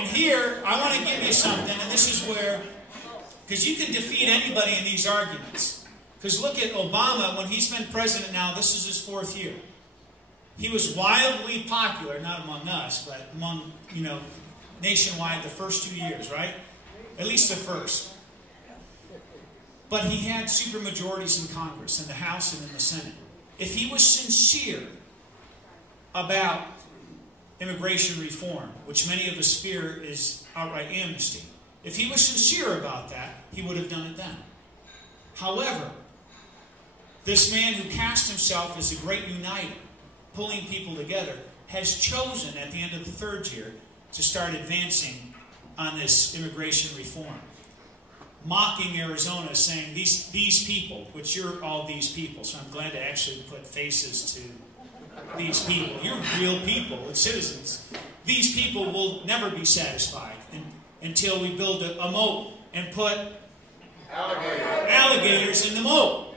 And here, I want to give you something, and this is where, because you can defeat anybody in these arguments. Because look at Obama, when he's been president now, this is his 4th year. He was wildly popular, not among us, but among, nationwide the first 2 years, right? At least the first. But he had supermajorities in Congress, in the House and in the Senate. If he was sincere about immigration reform, which many of us fear is outright amnesty, if he was sincere about that, he would have done it then. However, this man who cast himself as a great uniter, pulling people together, has chosen at the end of the 3rd year to start advancing on this immigration reform. Mocking Arizona, saying these people, which you're all these people, so I'm glad to actually put faces to these people. You're real people, it's citizens. These people will never be satisfied until we build a moat and put alligators in the moat.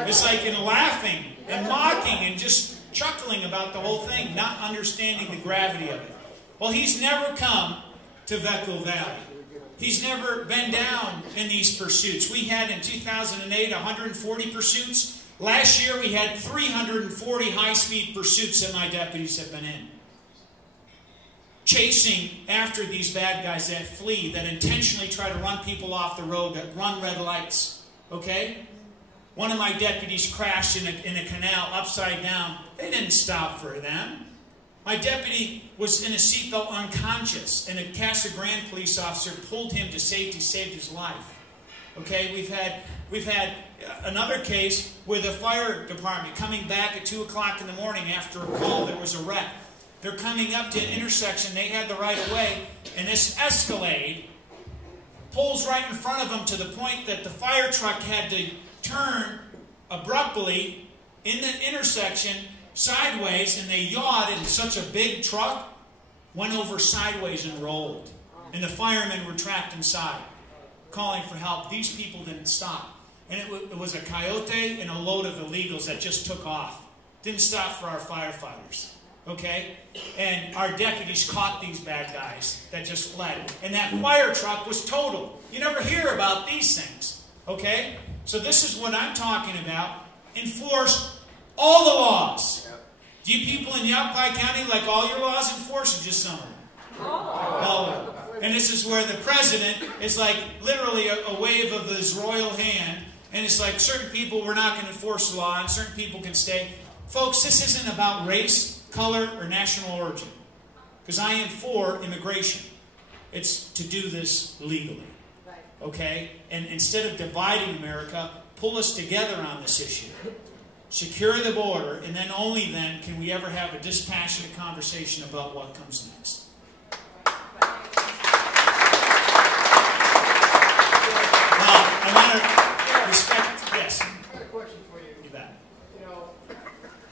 It's like in laughing and mocking and just chuckling about the whole thing, not understanding the gravity of it. Well, he's never come to Babeu Valley. He's never been down in these pursuits. We had in 2008 140 pursuits. Last year we had 340 high-speed pursuits that my deputies have been in. Chasing after these bad guys that flee, that intentionally try to run people off the road, that run red lights. Okay? One of my deputies crashed in a canal upside down. They didn't stop for them. My deputy was in a seatbelt unconscious, and a Casa Grande police officer pulled him to safety, saved his life. Okay, we've had another case with a fire department coming back at 2 o'clock in the morning after a call. There was a wreck. They're coming up to an intersection. They had the right of way, and this Escalade pulls right in front of them to the point that the fire truck had to turn abruptly in the intersection sideways, and they yawed, and such a big truck went over sideways and rolled. And the firemen were trapped inside, calling for help. These people didn't stop. And it was a coyote and a load of illegals that just took off. Didn't stop for our firefighters. Okay? And our deputies caught these bad guys that just fled. And that fire truck was totaled. You never hear about these things. Okay? So this is what I'm talking about. Enforce all the laws. Do you people in Yavapai County like all your laws enforced, or just some of them? All of them. And this is where the president is like literally a wave of his royal hand, and it's like certain people, we're not going to enforce the law, and certain people can stay. Folks, this isn't about race, color, or national origin. Because I am for immigration. It's to do this legally. Okay? And instead of dividing America, pull us together on this issue. Secure the border, and then only then can we ever have a dispassionate conversation about what comes next. Well, I want to respect, yes. I got a question for you. You bet.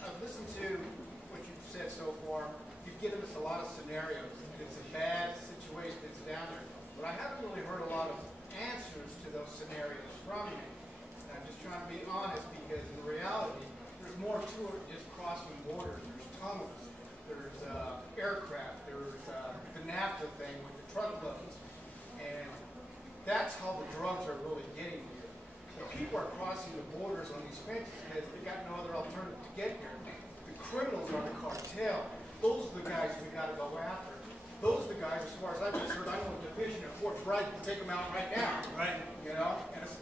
I've listened to what you've said so far. You've given us a lot of scenarios. It's a bad situation that's down there. But I haven't really heard a lot of answers to those scenarios from you. And I'm just trying to be honest, because in reality, there's more to it than just crossing borders. There's tunnels, there's aircraft, there's the NAFTA thing with the truckloads. And that's how the drugs are really getting here. So people are crossing the borders on these fences because they got no other alternative to get here. The criminals are the cartel. Those are the guys we got to go after. Those are the guys, as far as I'm concerned, I know a division of Fort Bragg can take them out right now. Right.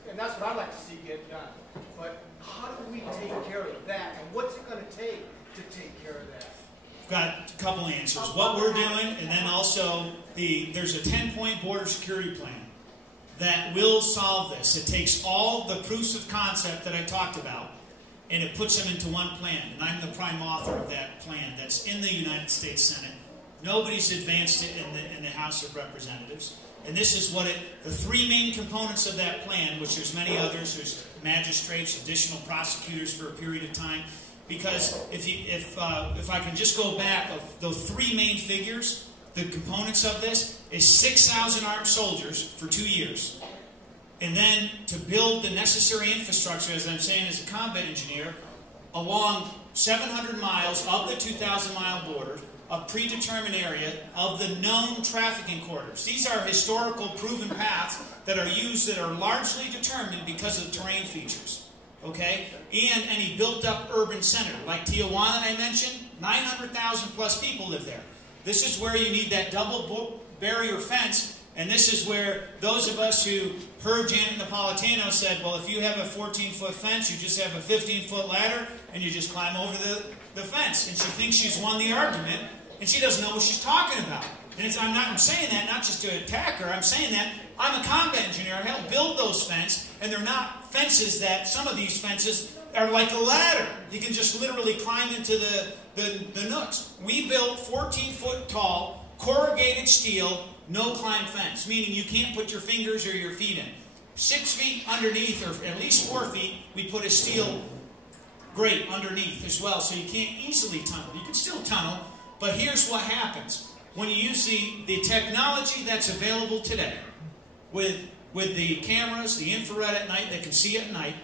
And that's what I'd like to see get done. But how do we take care of that? And what's it going to take care of that? I've got a couple answers. What we're doing, and then also there's a 10-point border security plan that will solve this. It takes all the proofs of concept that I talked about, and it puts them into one plan. And I'm the prime author of that plan that's in the United States Senate. Nobody's advanced it in the House of Representatives. And this is what the three main components of that plan, which there's many others, there's magistrates, additional prosecutors for a period of time. Because if I can just go back, of the three main figures, the components of this is 6,000 armed soldiers for 2 years. And then to build the necessary infrastructure, as I'm saying as a combat engineer, along 700 miles of the 2,000-mile border, a predetermined area of the known trafficking corridors. These are historical proven paths that are used, that are largely determined because of terrain features. Okay? And any built-up urban center, like Tijuana I mentioned, 900,000 plus people live there. This is where you need that double barrier fence, and this is where those of us who heard Janet Napolitano said, well, if you have a 14-foot fence, you just have a 15-foot ladder, and you just climb over the fence. And she thinks she's won the argument, and she doesn't know what she's talking about. And I'm saying that not just to attack her. I'm saying that I'm a combat engineer. I helped build those fences, and they're not fences that, some of these fences are like a ladder. You can just literally climb into the nooks. We built 14-foot tall, corrugated steel, no-climb fence, meaning you can't put your fingers or your feet in. 6 feet underneath, or at least 4 feet, we put a steel grate underneath as well, so you can't easily tunnel. You can still tunnel, but here's what happens. When you use the technology that's available today, with the cameras, the infrared at night, they can see at night,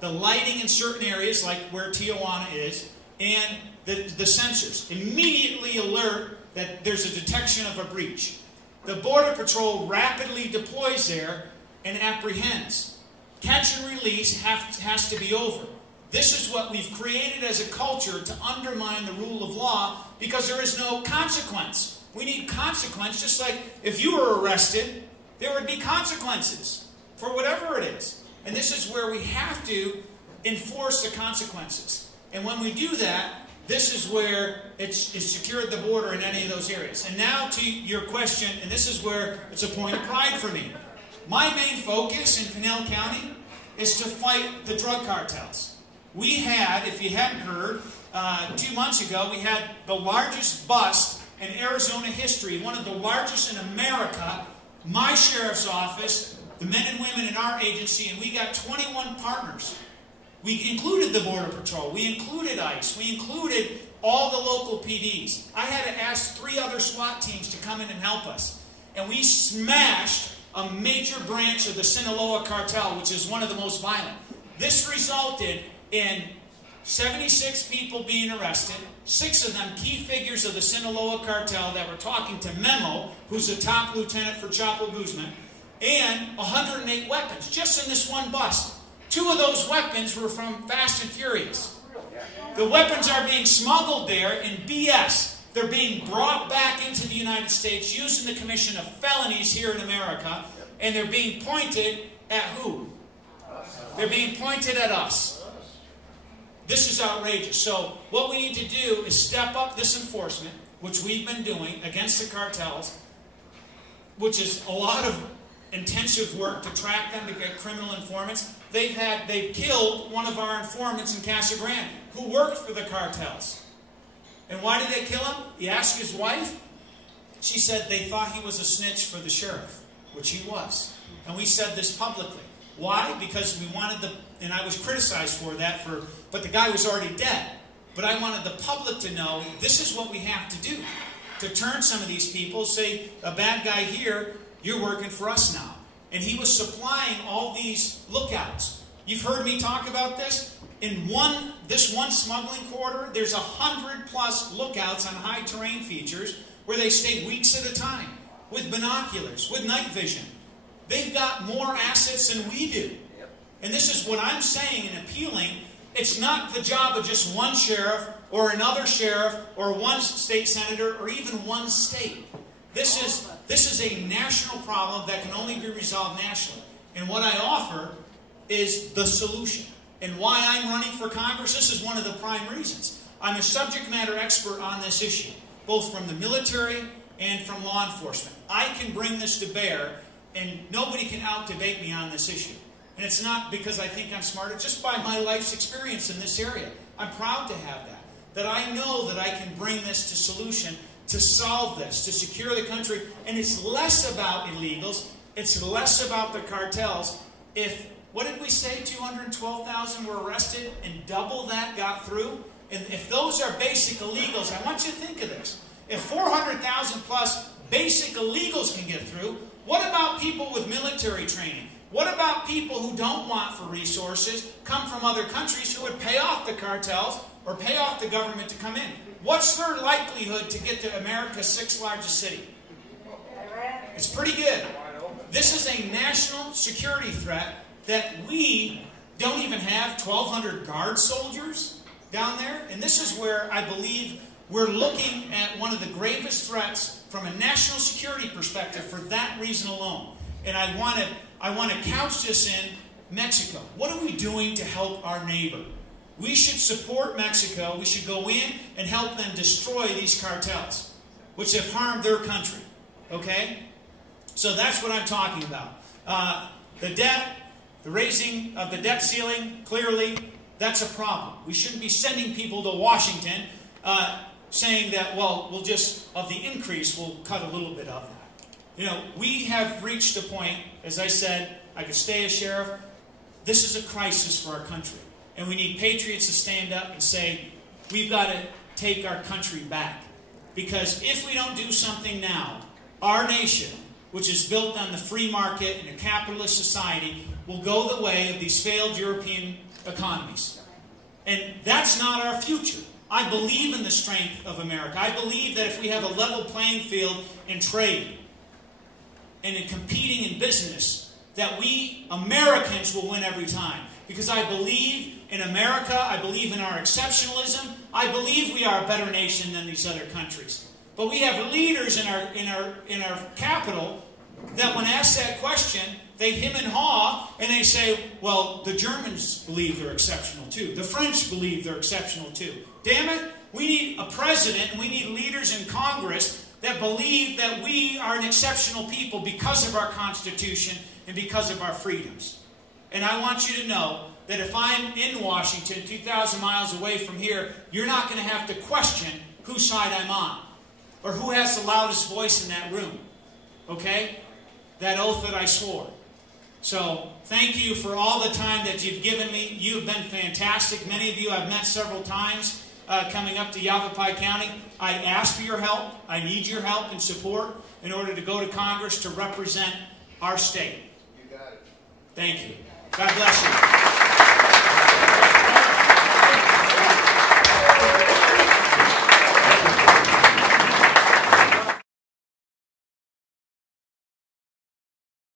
the lighting in certain areas, like where Tijuana is, and the sensors immediately alert that there's a detection of a breach. The Border Patrol rapidly deploys there and apprehends. Catch and release has to be over. This is what we've created as a culture to undermine the rule of law, because there is no consequence. We need consequence, just like if you were arrested, there would be consequences for whatever it is. And this is where we have to enforce the consequences. And when we do that, this is where it's secured the border in any of those areas. And now to your question, and this is where it's a point of pride for me. My main focus in Pinal County is to fight the drug cartels. We had, if you hadn't heard, 2 months ago, we had the largest bust in Arizona history, one of the largest in America. My sheriff's office, the men and women in our agency, and we got 21 partners. We included the Border Patrol. We included ICE. We included all the local PDs. I had to ask 3 other SWAT teams to come in and help us. And we smashed a major branch of the Sinaloa cartel, which is one of the most violent. This resulted in 76 people being arrested, 6 of them key figures of the Sinaloa cartel that were talking to Memo, who's a top lieutenant for Chapo Guzman, and 108 weapons, just in this one bust. 2 of those weapons were from Fast and Furious. The weapons are being smuggled there in BS. They're being brought back into the United States, used in the commission of felonies here in America, and they're being pointed at who? They're being pointed at us. This is outrageous. So what we need to do is step up this enforcement, which we've been doing against the cartels, which is a lot of intensive work to track them, to get criminal informants. They've killed one of our informants in Casa Grande who worked for the cartels. And why did they kill him? He asked his wife. She said they thought he was a snitch for the sheriff, which he was. And we said this publicly. Why? Because we wanted and I was criticized for that, but the guy was already dead. But I wanted the public to know this is what we have to do. To turn some of these people, say, a bad guy here, you're working for us now. And he was supplying all these lookouts. You've heard me talk about this. In this one smuggling corridor, there's 100+ lookouts on high terrain features where they stay weeks at a time with binoculars, with night vision. They've got more assets than we do. And this is what I'm saying and appealing. It's not the job of just one sheriff or another sheriff or one state senator or even one state. This is a national problem that can only be resolved nationally. And what I offer is the solution. And why I'm running for Congress, this is one of the prime reasons. I'm a subject matter expert on this issue, both from the military and from law enforcement. I can bring this to bear, and nobody can out-debate me on this issue. And it's not because I think I'm smarter, just by my life's experience in this area. I'm proud to have that. That I know that I can bring this to solution, to solve this, to secure the country. And it's less about illegals. It's less about the cartels. What did we say, 212,000 were arrested and double that got through? And if those are basic illegals, I want you to think of this. If 400,000 plus basic illegals can get through, what about people with military training? What about people who don't want for resources, come from other countries who would pay off the cartels or pay off the government to come in. What's their likelihood to get to America's 6th largest city? It's pretty good. This is a national security threat that we don't even have 1,200 guard soldiers down there. And this is where I believe we're looking at one of the gravest threats from a national security perspective for that reason alone. And I want to couch this in Mexico. What are we doing to help our neighbor? We should support Mexico. We should go in and help them destroy these cartels, which have harmed their country. Okay? So that's what I'm talking about. The debt, the raising of the debt ceiling, clearly, that's a problem. We shouldn't be sending people to Washington saying that, well, we'll just, of the increase, we'll cut a little bit of that. You know, we have reached a point, as I said, I could stay as sheriff. This is a crisis for our country. And we need patriots to stand up and say, we've got to take our country back. Because if we don't do something now, our nation, which is built on the free market and a capitalist society, will go the way of these failed European economies. And that's not our future. I believe in the strength of America. I believe that if we have a level playing field in trade and in competing in business, that we Americans will win every time. Because I believe in America, I believe in our exceptionalism, I believe we are a better nation than these other countries. But we have leaders in our capital that when asked that question, they hem and haw and they say, well, the Germans believe they're exceptional too. The French believe they're exceptional too. Damn it, we need a president and we need leaders in Congress that believe that we are an exceptional people because of our Constitution and because of our freedoms. And I want you to know that if I'm in Washington, 2,000 miles away from here, you're not going to have to question whose side I'm on or who has the loudest voice in that room. Okay? That oath that I swore. So, thank you for all the time that you've given me. You've been fantastic. Many of you I've met several times coming up to Yavapai County. I ask for your help. I need your help and support in order to go to Congress to represent our state. You got it. Thank you. God bless you.